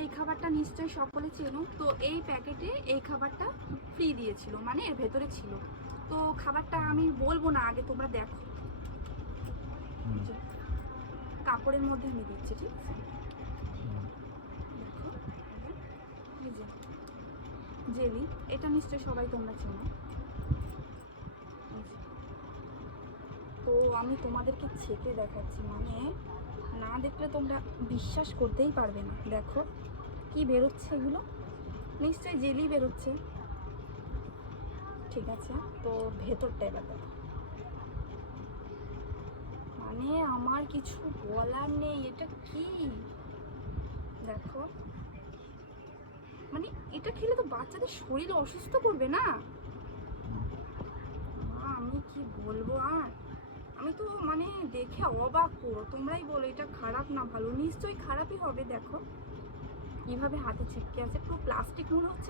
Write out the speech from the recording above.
এই খাবারটা নিশ্চয়ই সকলে চেনো। তো এই প্যাকেটে এই খাবারটা ফ্রি দিয়েছিল, মানে এর ভেতরে ছিল। তো খাবারটা আমি বলবো না, আগে তোমরা দেখো। কাপড়ের মধ্যে আমি দিচ্ছি, ঠিক আছে? দেখো, এই যে জেলি, এটা নিশ্চয়ই সবাই তোমরা চেনো। তো আমি তোমাদেরকে ছেঁকে দেখাচ্ছি, মানে না দেখলে তোমরা বিশ্বাস করতেই পারবে না। দেখো কি বেরোচ্ছে, এগুলো নিশ্চয়ই জেলি বেরোচ্ছে, ঠিক আছে? তো ভেতরটা এবার দেখো, মানে আমার কিছু বলার নেই। এটা কি দেখো, মানে এটা খেলে তো বাচ্চাদের শরীর অসুস্থ করবে না? আমি কি বলবো আর, আমি তো মানে দেখে অবাক পুরো। তোমরাই বলো এটা খারাপ না ভালো? নিশ্চয়ই খারাপই হবে। দেখো কিভাবে হাতে ছিটকে আছে, পুরো প্লাস্টিক মনে হচ্ছে।